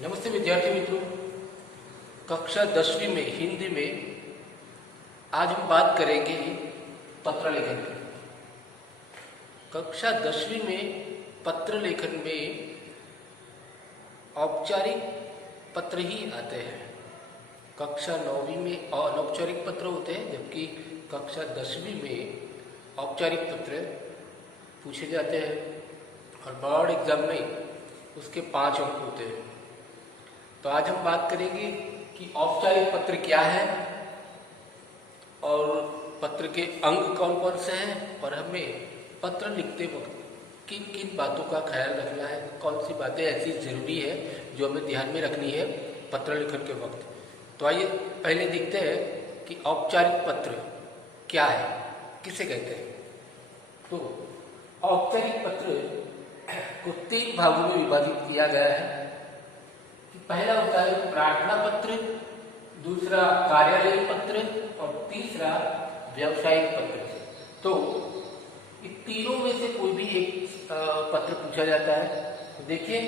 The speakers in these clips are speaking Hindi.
नमस्ते विद्यार्थी मित्रों। कक्षा 10वीं में हिंदी में आज हम बात करेंगे पत्र लेखन की। कक्षा 10वीं में पत्र लेखन में औपचारिक पत्र ही आते हैं। कक्षा 9वीं में अनौपचारिक पत्र होते हैं, जबकि कक्षा 10वीं में औपचारिक पत्र पूछे जाते हैं और बोर्ड एग्जाम में उसके 5 अंक होते हैं। तो आज हम बात करेंगे कि औपचारिक पत्र क्या है और पत्र के अंग कौन कौन से हैं और हमें पत्र लिखते वक्त किन किन बातों का ख्याल रखना है, कौन सी बातें ऐसी ज़रूरी है जो हमें ध्यान में रखनी है पत्र लिखन के वक्त। तो आइए पहले देखते हैं कि औपचारिक पत्र क्या है, किसे कहते हैं। तो औपचारिक पत्र को 3 भागों में विभाजित किया गया है। पहला होता है प्रार्थना पत्र, दूसरा कार्यालयीय पत्र और तीसरा व्यावसायिक पत्र। तो इन तीनों में से कोई भी एक पत्र पूछा जाता है। तो देखिए,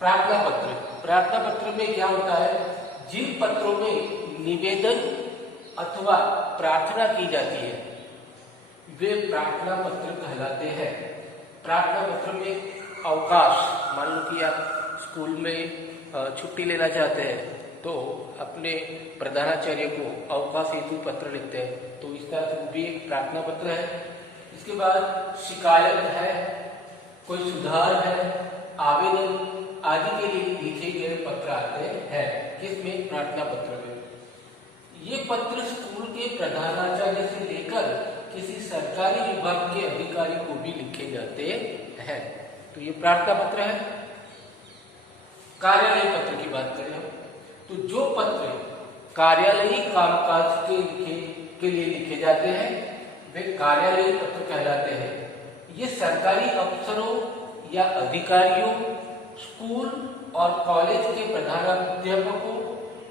प्रार्थना पत्र। प्रार्थना पत्र में क्या होता है, जिन पत्रों में निवेदन अथवा प्रार्थना की जाती है वे प्रार्थना पत्र कहलाते हैं। प्रार्थना पत्र में अवकाश, मान लो कि आप स्कूल में छुट्टी लेना चाहते हैं तो अपने प्रधानाचार्य को अवकाश हेतु पत्र लिखते हैं, तो इस तरह से वो भी एक प्रार्थना पत्र है। इसके बाद शिकायत है, कोई सुधार है, आवेदन आदि के लिए लिखे गए पत्र आते हैं। किसमें? प्रार्थना पत्र में। ये पत्र स्कूल के प्रधानाचार्य से लेकर किसी सरकारी विभाग के अधिकारी को भी लिखे जाते हैं। तो ये प्रार्थना पत्र है। कार्यालयीय पत्र की बात करें हम, तो जो पत्र कार्यालयीय कामकाज के लिए लिखे जाते हैं वे कार्यालयीय पत्र कहलाते हैं। ये सरकारी अफसरों या अधिकारियों, स्कूल और कॉलेज के प्रधानाध्यापकों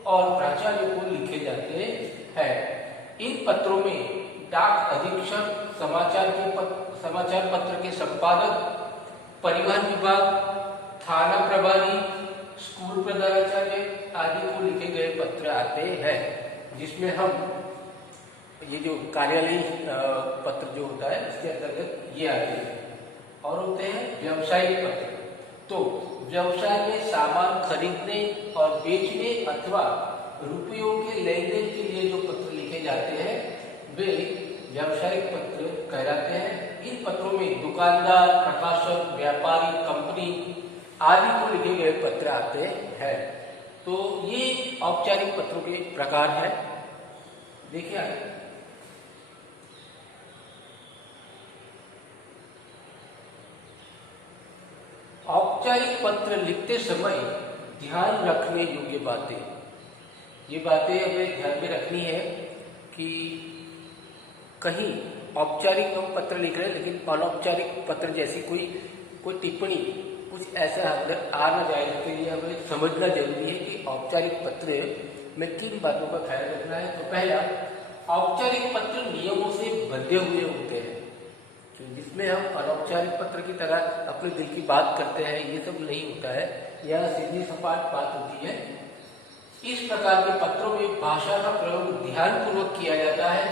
और प्राचार्यों को लिखे जाते हैं। इन पत्रों में डाक अधीक्षक, समाचार पत्र के संपादक, परिवहन विभाग, थाना प्रभारी, स्कूल प्रधानाचार्य आदि को लिखे गए पत्र आते हैं, जिसमें हम ये जो कार्यालयीय पत्र जो होता है इसके अंतर्गत ये आते हैं। और होते हैं व्यावसायिक पत्र। तो व्यवसाय में सामान खरीदने और बेचने अथवा रुपयों के लेन देन के लिए जो पत्र लिखे जाते हैं वे व्यावसायिक पत्र कहलाते हैं। इन पत्रों में दुकानदार, प्रकाशक, व्यापारी, कंपनी आदि को लिखे गए पत्र आते हैं। तो ये औपचारिक पत्रों के प्रकार है। देखिए, औपचारिक पत्र लिखते समय ध्यान रखने योग्य बातें, ये बातें हमें ध्यान में रखनी है कि कहीं औपचारिक हम पत्र लिख रहे हैं लेकिन अनौपचारिक पत्र जैसी कोई टिप्पणी कुछ ऐसा अंदर आ न जाए, इसके लिए हमें समझना जरूरी है कि औपचारिक पत्र में किन बातों का ख्याल रखना है। तो पहला, औपचारिक पत्र नियमों से बंधे हुए होते हैं, जिसमें हम अनौपचारिक पत्र की तरह अपने दिल की बात करते हैं, ये सब नहीं होता है। यह सीधी सपाट बात होती है। इस प्रकार के पत्रों में भाषा का प्रयोग ध्यानपूर्वक किया जाता है।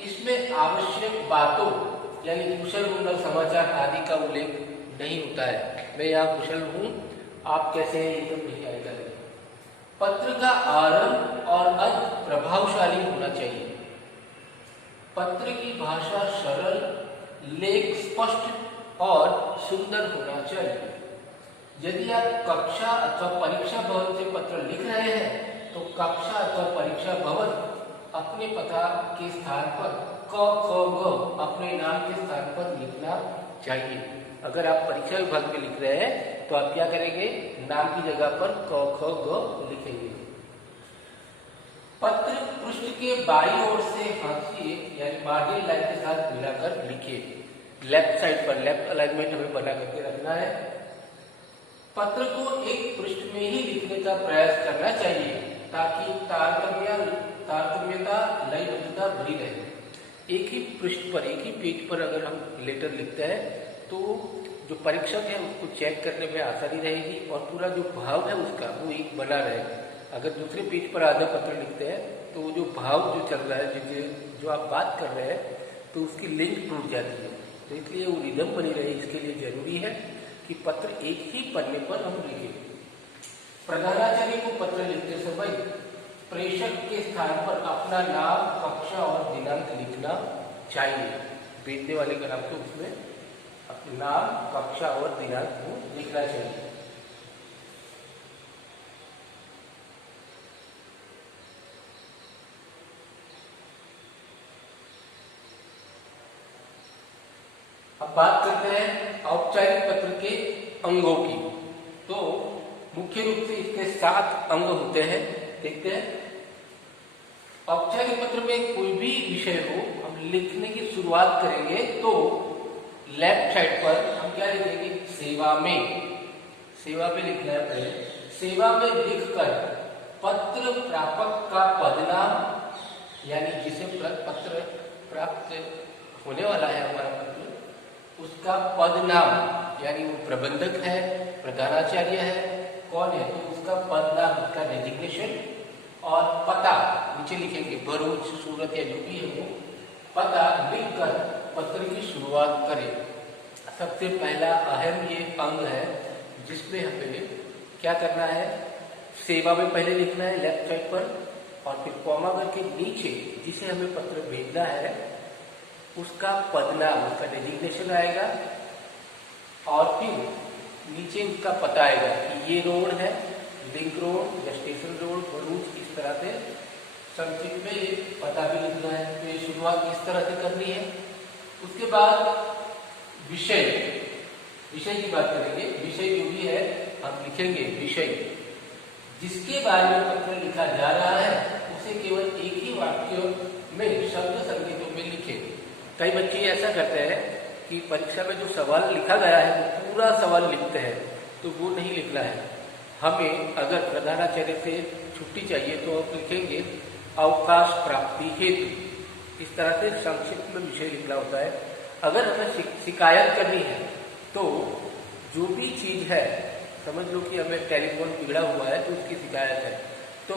इसमें आवश्यक बातों यानी कुशल मंगल समाचार आदि का उल्लेख नहीं होता है। मैं यहाँ कुशल हूँ, आप कैसे हैं, ये सब नहीं आएगा। पत्र का आरंभ और अंत प्रभावशाली होना चाहिए। पत्र की भाषा सरल, लेख स्पष्ट और सुंदर होना चाहिए। यदि आप कक्षा अथवा परीक्षा भवन से पत्र लिख रहे हैं तो कक्षा अथवा परीक्षा भवन अपने पता के स्थान पर क, ख, ग अपने नाम के स्थान पर लिखना चाहिए। अगर आप परीक्षा विभाग में लिख रहे हैं तो आप क्या करेंगे, नाम की जगह पर क, ख, ग लिखेंगे। पत्र पृष्ठ के बाईं ओर से हाशिए यानी मार्जिन लाइन के साथ मिलाकर लिखिए। लेफ्ट साइड पर लेफ्ट अलाइनमेंट हमें बना करके रखना है। पत्र को एक पृष्ठ में ही लिखने का प्रयास करना चाहिए ताकि तारतम्यता, लयबद्धता बनी रहे। एक ही पृष्ठ पर, एक ही पेज पर अगर हम लेटर लिखते हैं तो जो परीक्षक है उसको चेक करने में आसानी रहेगी और पूरा जो भाव है उसका वो एक बना रहे। अगर दूसरे पेज पर आधा पत्र लिखते हैं तो वो जो भाव जो चल रहा है, जो आप बात कर रहे हैं, तो उसकी लिंक टूट जाती है। तो इसलिए वो रिदम बनी रहे, इसके लिए जरूरी है कि पत्र एक ही पन्ने पर हम लिखें। प्रधानाचार्य को पत्र लिखते समय प्रेषक के स्थान पर अपना नाम, कक्षा और दिनांक लिखना चाहिए। भेजने वाले का नाम, तो उसमें अपना नाम, कक्षा और दिनांक को लिखना चाहिए। अब बात करते हैं औपचारिक पत्र के अंगों की। तो मुख्य रूप से इसके 7 अंग होते हैं। देखते हैं, औपचारिक पत्र में कोई भी विषय हो, हम लिखने की शुरुआत करेंगे तो लेफ्ट साइड पर हम क्या लिखेंगे? सेवा में। सेवा में लिखना है पहले। सेवा में लिखकर पत्र प्रापक का पदनाम, यानी जिसे पत्र प्राप्त होने वाला है हमारा पत्र, उसका पदनाम, यानी वो प्रबंधक है, प्रधानाचार्य है, कौन है तो उसका पदनाम, उसका डेजिग्नेशन और पता नीचे लिखेंगे, भरूच, सूरत या जो भी है वो पता लिखकर पत्र की शुरुआत करें। सबसे पहला अहम ये अंग है जिसमें हमें क्या करना है? सेवा में पहले लिखना है लेफ्ट साइड पर, और फिर कॉमा करके नीचे जिसे हमें पत्र भेजना है उसका पदनाम, उसका डेजिग्नेशन आएगा, और फिर नीचे उसका पता आएगा कि ये रोड है, लिंक रोड या स्टेशन रोड, भरूच, इस तरह से संक्षिप्त में पता भी लिखना है। तो ये शुरुआत इस तरह से करनी है। उसके बाद विषय की बात करेंगे। विषय जो भी है हम लिखेंगे विषय, जिसके बारे में पत्र लिखा जा रहा है उसे केवल एक ही वाक्य में शब्द संकेतों में लिखें। कई बच्चे ऐसा करते हैं कि परीक्षा में जो सवाल लिखा गया है वो पूरा सवाल लिखते हैं, तो वो नहीं लिखना है। हमें अगर प्रधानाचार्य से छुट्टी चाहिए तो आप लिखेंगे अवकाश प्राप्ति हेतु, इस तरह से संक्षिप्त में विषय लिखना होता है। अगर हमें शिकायत करनी है तो जो भी चीज है, समझ लो कि हमें टेलीफोन बिगड़ा हुआ है तो उसकी शिकायत है, तो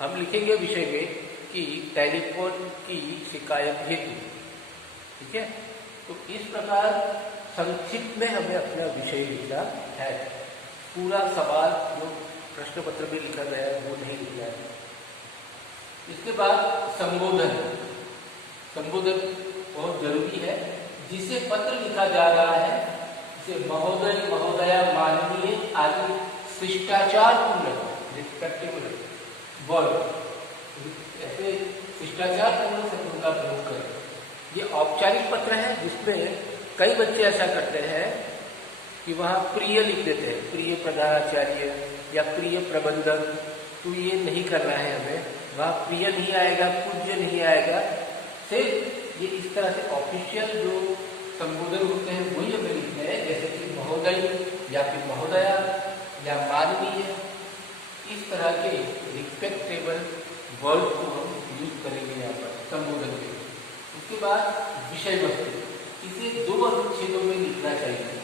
हम लिखेंगे विषय में कि टेलीफोन की शिकायत हेतु। ठीक है, तो इस प्रकार संक्षिप्त में हमें अपना विषय लिखना है। पूरा सवाल जो प्रश्न पत्र में लिखा गया है वो नहीं लिखना है। इसके बाद संबोधन बहुत जरूरी है। जिसे पत्र लिखा जा रहा है उसे महोदय, महोदया, माननीय आदि शिष्टाचार पूर्ण, रिस्पेक्टेबल वर्ड, ऐसे शिष्टाचार पूर्ण शब्दों का प्रयोग करें। ये औपचारिक पत्र है जिसमें कई बच्चे ऐसा करते हैं कि वहाँ प्रिय लिख देते हैं, प्रिय प्रधानाचार्य या प्रिय प्रबंधक। तो ये नहीं करना है हमें, वहाँ प्रिय नहीं आएगा, पूज्य नहीं आएगा। सिर्फ ये इस तरह से ऑफिशियल जो संबोधन होते हैं वही हमें लिखने हैं, जैसे कि महोदय या फिर महोदया या माननीय, इस तरह के रिस्पेक्टेबल वर्ड को हम यूज करेंगे यहाँ पर संबोधन में। उसके बाद विषय वस्तु, इसे 2 अनुच्छेदों में लिखना चाहिए।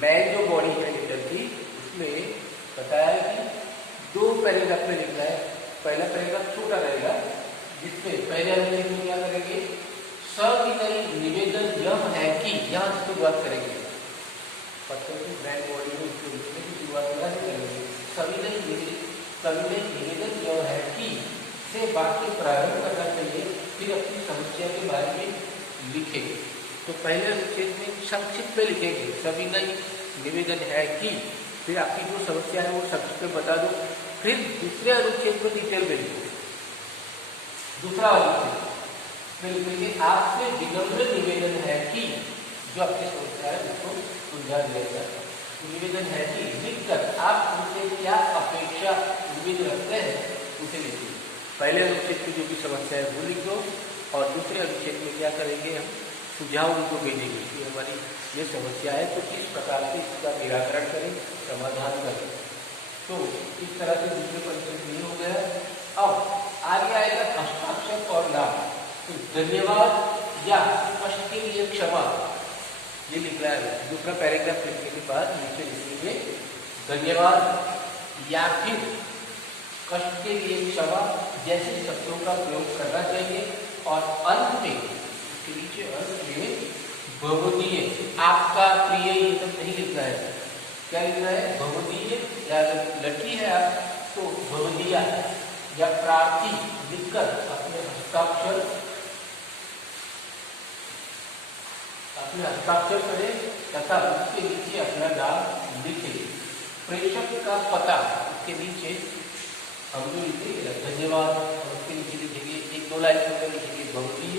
मैं जो बॉडी है लेटर की, उसमें बताया कि 2 पैराग्राफ में लिखना है। पहला पैराग्राफ छोटा रहेगा जिसमें पहले अनुच्छेद में क्या करेंगे? सविनय निवेदन यह है कि, यहाँ से शुरुआत करेंगे पत्र की मैं बॉडी में उसको लिखने की शुरुआत करेंगे। सविनय निवेदन यह है कि से वाक्य प्रारंभ करना चाहिए, फिर अपनी समस्या के बारे में लिखें। तो पहले अनुच्छेद में संक्षिप्त में लिखेंगे सविनय निवेदन है कि, फिर आपकी जो समस्या है वो संक्षिप्त में बता दो। फिर दूसरे अनुच्छेद में डिटेल में लिखो। दूसरा अनुच्छेद में लिखेंगे आपसे विनम्र निवेदन है कि, जो आपकी समस्या है उसको सुलझा देगा। निवेदन है कि लिखकर आप उनसे क्या अपेक्षा उम्मीद रखते हैं उसे लिखिए। पहले अनुच्छेद की जो भी समस्या है वो लिख दो, और दूसरे अनुच्छेद में क्या करेंगे? हम सुझाव उनको भेजेंगे कि हमारी ये समस्या है, तो किस प्रकार से इसका निराकरण करें, समाधान करें। तो इस तरह से दूसरे परिच्छेद में हो गया। अब आगे आएगा हस्ताक्षर और नाम। तो धन्यवाद या स्पष्ट के लिए क्षमा, ये लिखना है। दूसरा पैराग्राफ लिखने के बाद नीचे लिखेंगे धन्यवाद या फिर कष्ट के लिए क्षमा जैसे शब्दों का प्रयोग करना चाहिए। और अंत में इसके नीचे अंत में भवदीय, आपका प्रिय, ये सब नहीं लिखना है। क्या लिखना है? भवदीय, या लड़की है आप तो भवदीया या प्रार्थी लिखकर अपने हस्ताक्षर करें तथा उसके नीचे अपना नाम लिखें। प्रेषक का पता उसके नीचे हम जो लिखेंगे धन्यवाद, और उसके नीचे लिखेंगे 1-2 लाइन में लिखेंगे भवदीय।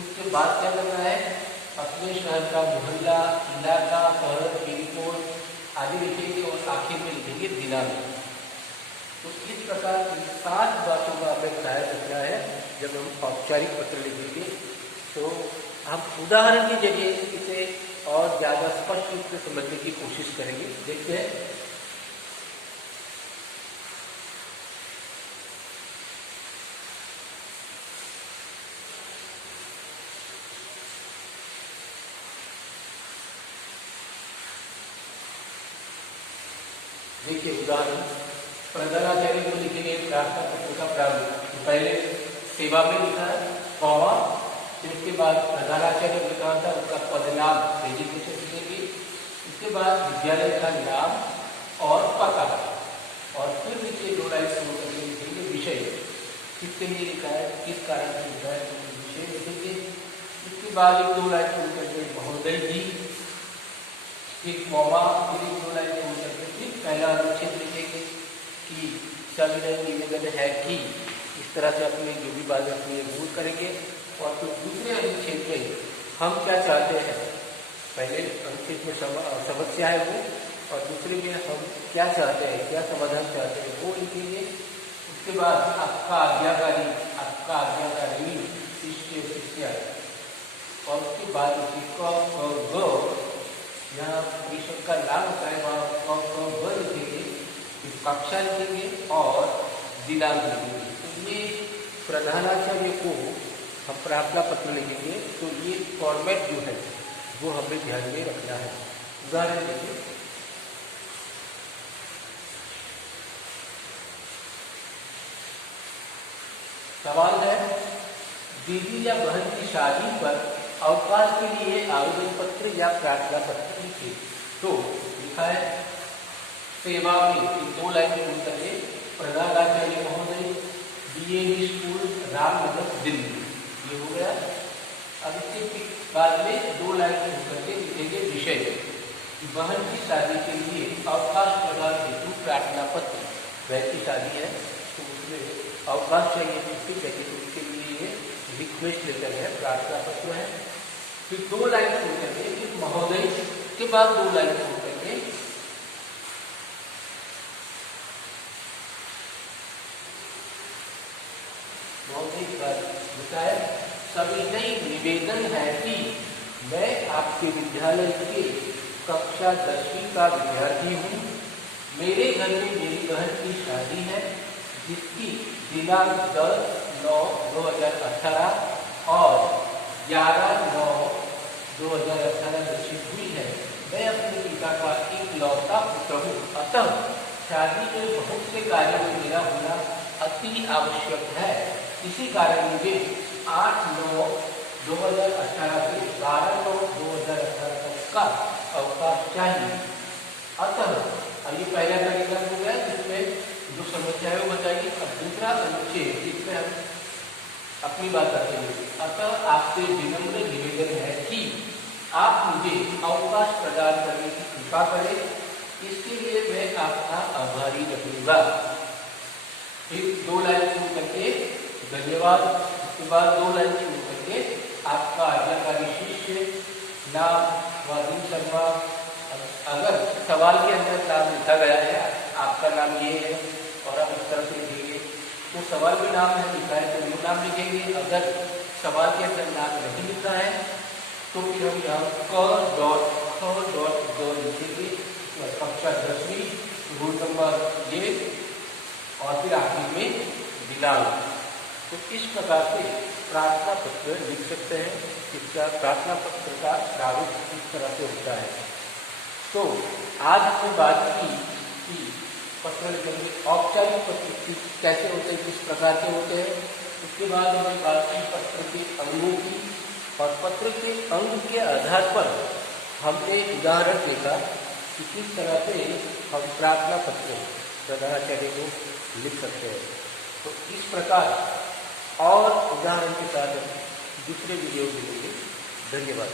उसके बाद क्या करना है? अपने शहर का मोहल्ला, इलाका, शहर, पिन कोड आदि लिखेंगे और आखिर में लिखेंगे दिनांक। तो इस प्रकार की 7 बातों का हमें ख्याल रखना है जब हम औपचारिक पत्र लिखेंगे। तो हम उदाहरण की जगह इसे और ज़्यादा स्पष्ट रूप से समझने की कोशिश करेंगे। देखते हैं। देखिए उदाहरण, प्रधानाचार्य को लिखेंगे प्रार्थना पत्र का प्रारूप। तो पहले सेवा में लिखा है कॉमा, फिर उसके बाद प्रधानाचार्य ने कहा था उसका पदनाम डेजिग्नेशन लिखेंगे। उसके बाद विद्यालय का नाम और पता, और फिर नीचे 2 लाइन शुरू करके लिखेंगे विषय, किसके लिए लिखा है, किस कारण से लिखा है, तो विषय लिखेंगे। उसके बाद 1-2 लाइन शुरू करके महोदय जी, फिर कॉमा, फिर 1-2 लाइन शुरू करके फिर पहला अनुच्छेद लिखेंगे कि सविनय निवेदन है कि, इस तरह से अपने जो भी बात अपनी दूर करेंगे। और फिर दूसरे अनुच्छेद में हम क्या चाहते हैं, पहले अनुच्छेद में समस्या है वो, और दूसरे में हम क्या चाहते हैं, क्या समाधान चाहते हैं वो लिखेंगे। उसके बाद आपका आज्ञाकारी, आपका आज्ञाकारी शिष्य, शिष्या, और उसके बाद ग, यहाँ विषय का नाम होता है वहाँ ग लिखेंगे, फिर कक्षा लिखेंगे और दिनांक लिखेंगे। तो ये प्रधानाचार्य को हम प्रार्थना पत्र लिखेंगे, तो ये फॉर्मेट जो है वो हमें ध्यान में रखना है। उदाहरण देखिए, सवाल है दीदी या बहन की शादी पर अवकाश के लिए आवेदन पत्र या प्रार्थना पत्र लिखे। तो लिखा है सेवा में 2 लाइन शुरू करके प्रधानाचार्य महोदय, DAV स्कूल, रामनगर, दिल्ली, ये हो गया। अब इसके बाद में 2 लाइन शुरू करके लिखेंगे विषय, बहन की शादी के लिए अवकाश प्रदान हेतु प्रार्थना पत्र। बहन की शादी है तो उसमें अवकाश चाहिए, छुट्टी चाहिए, तो उसके लिए रिक्वेस्ट लेटर है, प्रार्थना पत्र है। फिर 2 लाइन शुरू करके फिर महोदय के बाद 2 लाइन शुरू करके महोदय के बाद लिखा है सविनय निवेदन है कि मैं आपके विद्यालय के कक्षा 10वीं का विद्यार्थी हूँ। मेरे घर में मेरी बहन की शादी है जिसकी दिनांक 10/9/2018 और 11/9/2018 निश्चित हुई है। मैं अपने पिता का इकलौता पुत्र हूँ, अतः शादी में बहुत से कार्यों में मेरा होना अति आवश्यक है। इसी कारण मुझे 8/9/2018 से 12/9/2018 तक का अवकाश चाहिए। अतः अब ये पहला तरीका हो गया जिसमें जो समस्या है वो बताइए। अब दूसरा अनुच्छेद जिसमें हम अपनी बात करते हैं, अतः आपसे विनम्र निवेदन है कि आप मुझे अवकाश प्रदान करने की कृपा करें, इसके लिए मैं आपका आभारी रहूंगा। फिर 2 लाइन शुरू करके धन्यवाद, उसके बाद 2 लाइन शुरू करके आपका आज्ञाकारी शिष्य, नाम वादिन शर्मा। अगर सवाल के अंदर नाम लिखा गया है, आपका नाम ये है और आप इस तरह से लिखेंगे, तो सवाल में नाम है लिखा है तो वो नाम लिखेंगे। अगर सवाल के अंदर नाम नहीं लिखा है तो फिर हम यहाँ क.ख.ग लिखेंगे, कक्षा 10वीं, रोल नंबर ये, और फिर आखिर में दिनांक। तो इस प्रकार से प्रार्थना पत्र लिख सकते हैं। इसका प्रार्थना पत्र का प्रारूप इस तरह से होता है। तो आज हमने बात की कि पत्र लिखने के औपचारिक पत्र कैसे होते हैं, किस प्रकार के होते हैं। उसके बाद हमने बात की पत्र के अंगों की, और पत्र के अंग के आधार पर हमने उदाहरण देखा कि किस तरह से हम प्रार्थना पत्र प्रधानाचार्य को लिख सकते हैं। तो इस प्रकार और उदाहरण के साथ दूसरे वीडियो मिलेंगे। धन्यवाद।